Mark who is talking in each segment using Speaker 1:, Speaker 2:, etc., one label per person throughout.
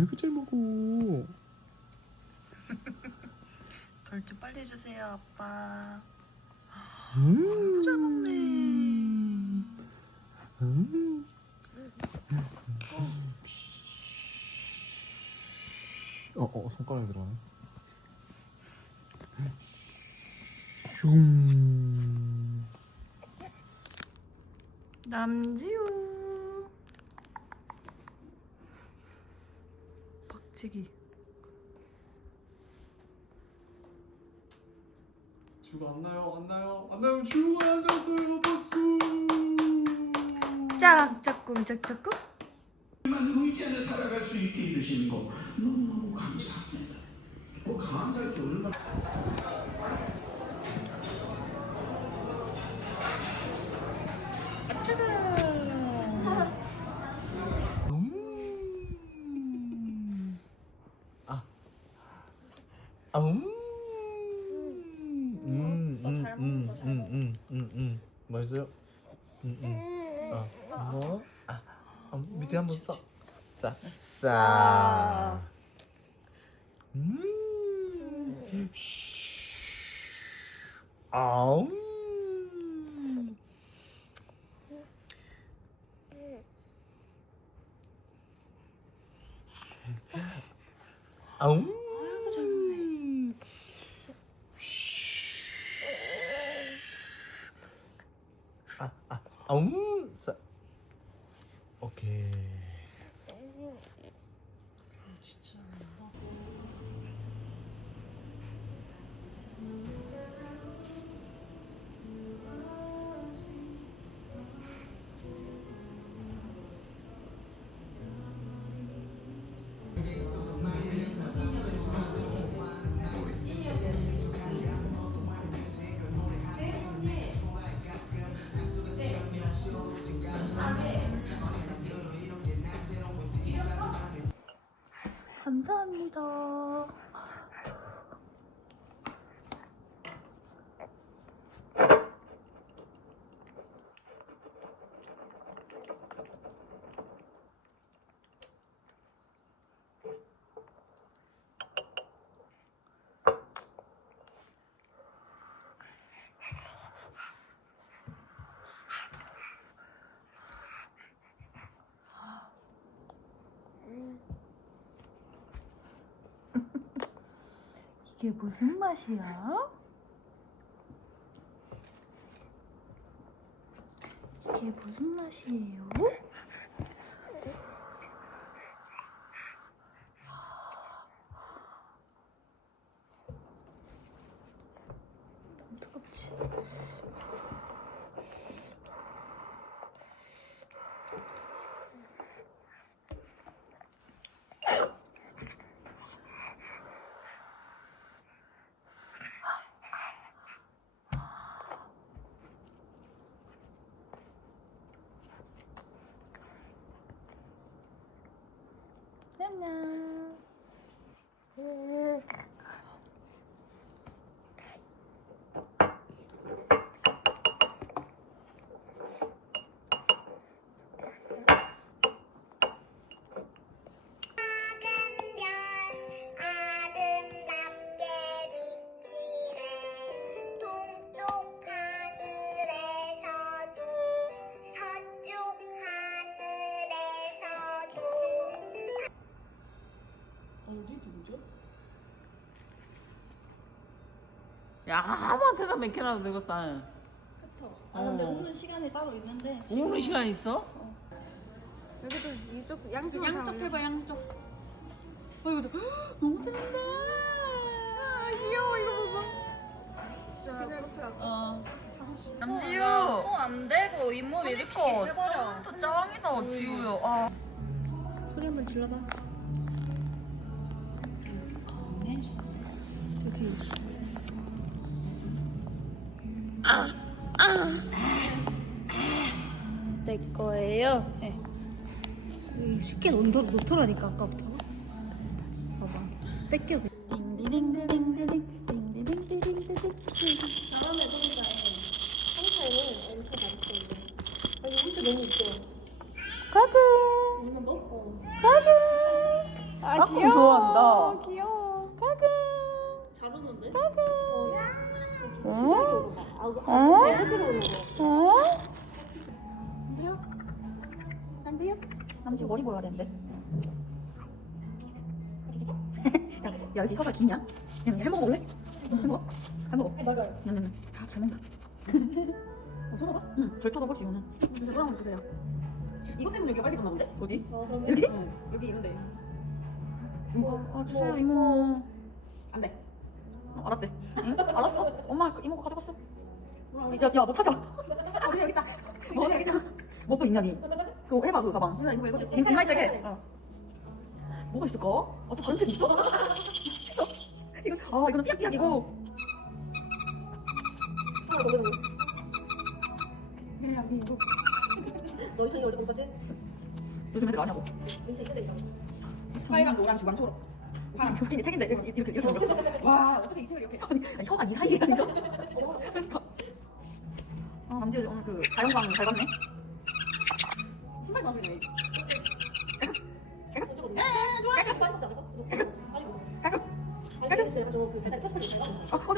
Speaker 1: 아이고 잘 먹어.
Speaker 2: 돌좀 빨리 주세요 아빠
Speaker 1: 음.
Speaker 2: 잘 먹네
Speaker 1: 음. 어, 어, 손가락이 들어가네. 슝.
Speaker 2: 남지우 박치기
Speaker 1: 지우가 안 나요, 안 나요, 안 나요. 지우가 앉았어요. 박수.
Speaker 2: 짝짝꿍 짝짝꿍
Speaker 3: 의지 안에 살아갈 수 있게 해주시는 거 너무너무 감사합니다. 그 감사할 게 얼마나
Speaker 1: 아, 음. 음,
Speaker 2: 너잘 먹는 거잘 먹어.
Speaker 1: 음, 음, 음. 맛있어요? 음, 음. 아, 뭐? 아, 아, 밑에 한번 써. 싸, 싸. 음. 쉬. 아우. 아우.
Speaker 2: 아이고 잘 먹네
Speaker 1: 아, 아, 아우. 싸. 오
Speaker 2: 이게 무슨 맛이야? 이게 무슨 맛이에요?
Speaker 4: Nana.
Speaker 5: 야, 아무한테나 몇 개나 되겠다.
Speaker 2: 그쵸. 아 근데
Speaker 5: 어.
Speaker 2: 오는 시간이 따로 있는데
Speaker 5: 오는 시간 있어?
Speaker 6: 여기도 이쪽 양쪽
Speaker 5: 양쪽 해봐, 양쪽. 어이구, 너무 재밌다. 아, 귀여워, 이거 봐봐.
Speaker 6: 진짜
Speaker 5: 어.
Speaker 2: 남지유 손안 대고 잇몸 이렇게 해버려
Speaker 5: 또 짱이다, 지우야. 아.
Speaker 2: 소리 한번 질러봐 여기 있어 내 거예요. 네. 쉽게 놓더, 놓더라니까 아까부터. 봐봐. 뺏겨. 다음에 뭔가 항상 이렇게 가르쳐 주세 아, 여기도 너무 이뻐. 가그. 오늘 먹고. 가그. 아, 까꿍 귀여워. 좋아한다. 귀여워. 가그. 잘 오는데? 가그. 응?
Speaker 6: 어? 어? 네, 어? 안 돼요?
Speaker 7: 머리 보여야 되는데. 야, 여기 혀가 기냐? 해먹어 볼래? 해먹어. 해먹어. 네, 다 재밌다 어, 쳐다봐? 응, 잘 쳐다봐, 지금.
Speaker 6: 진짜 사랑을 주세요.
Speaker 7: 이것 때문에 여기가 빨리 돋나 본데? 어디?
Speaker 6: 어,
Speaker 7: 여기?
Speaker 6: 응, 여기 있는데.
Speaker 7: 이모, 뭐, 아, 주세요, 뭐. 이모.
Speaker 6: 안 돼.
Speaker 7: 어, 알았대. 응? 알았어. 엄마 이모 거 가져갔어. 야야너 찾아
Speaker 6: 어디 여기 있다.
Speaker 7: 뭐 여기 있다. 뭐또 있냐니? 그거 해봐 그거 가방.
Speaker 6: 수면 이거 이거
Speaker 7: 이마이 되게 어. 뭐가 있을까? 아또 다른 책 있어? 이거 아 이거는 삐약삐약이고.
Speaker 6: 하나 더 들고 대한민국 너 이천이 어디 거기까지?
Speaker 7: 요즘 애들 아냐고.
Speaker 6: 진짜 이제 이거.
Speaker 7: 빨강 노랑 주황 초록. 파랑 웃긴 게 책인데 이렇게 이렇게 이렇게. 와. 어떻게 이 책을 이렇게? 아니 혀가 이 사이에 있다니까 어. 그러니까 어, 안지효 오늘 그 자연광 잘 봤네. 신발 사주네.
Speaker 6: 왜? 에, 좋아. 깔끔. 깔끔. 깔끔. 어,
Speaker 7: 어, 네,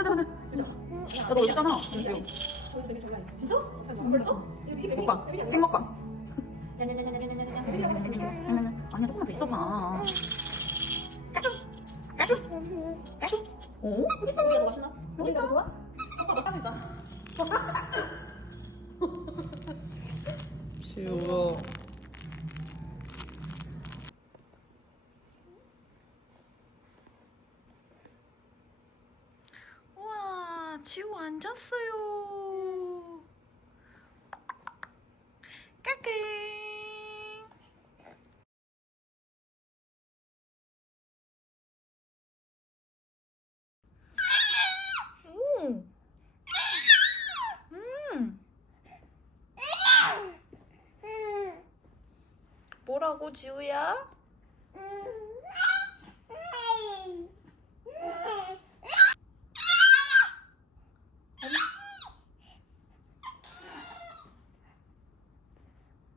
Speaker 7: 네, 네. 나너 올렸잖아.
Speaker 6: 진짜? 벌써?
Speaker 7: 먹방. 찍먹방.
Speaker 6: 아니야, 조금만 더 있어봐. 까꿍. 까꿍.
Speaker 2: 까꿍.
Speaker 6: 오? 맛있나? 맛있나? 좋아? 아빠 맛있다.
Speaker 8: 지우.
Speaker 2: 우와, 지우 앉았어요. 까꿍. 오. 음. 뭐라고 지우야?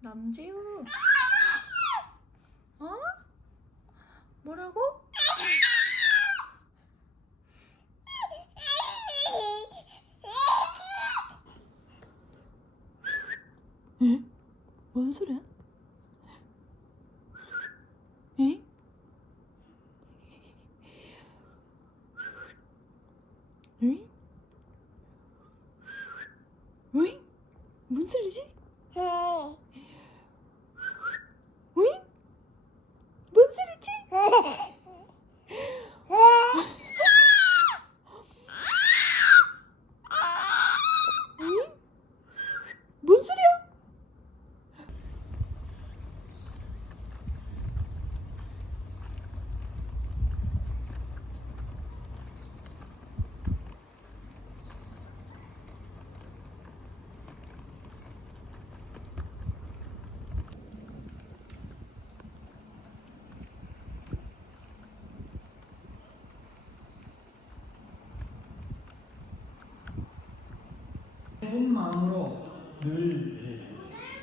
Speaker 2: 남지우. 어? 뭐라고? 에? 뭔 소리야? 에? 에? 왜? 뭔 소리지? 응? 뭔 소리지? 응? 뭔 소리야?
Speaker 3: 좋은 마음으로 늘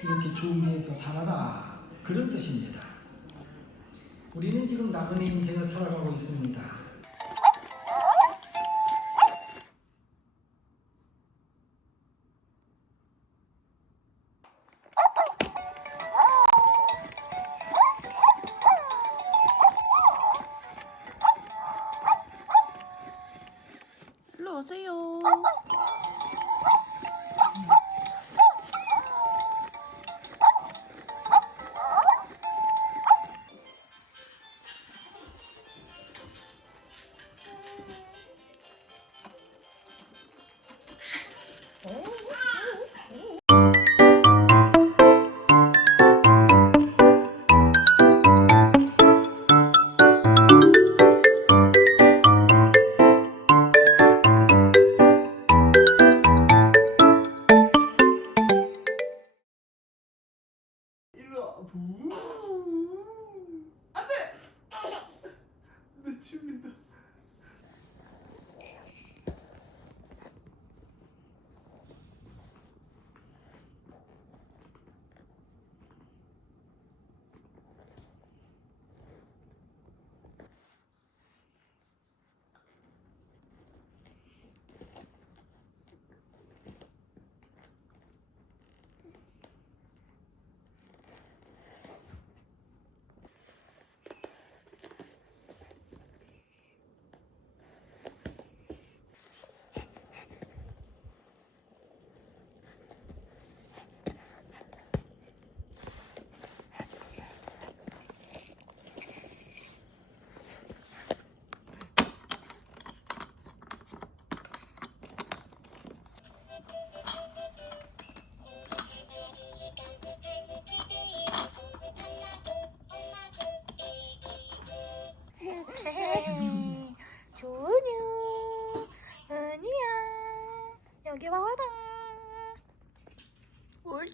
Speaker 3: 이렇게 준비해서 살아라 그런 뜻입니다. 우리는 지금 나그네 인생을 살아가고 있습니다.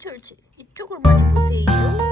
Speaker 2: 옳지 이쪽으로 많이 보세요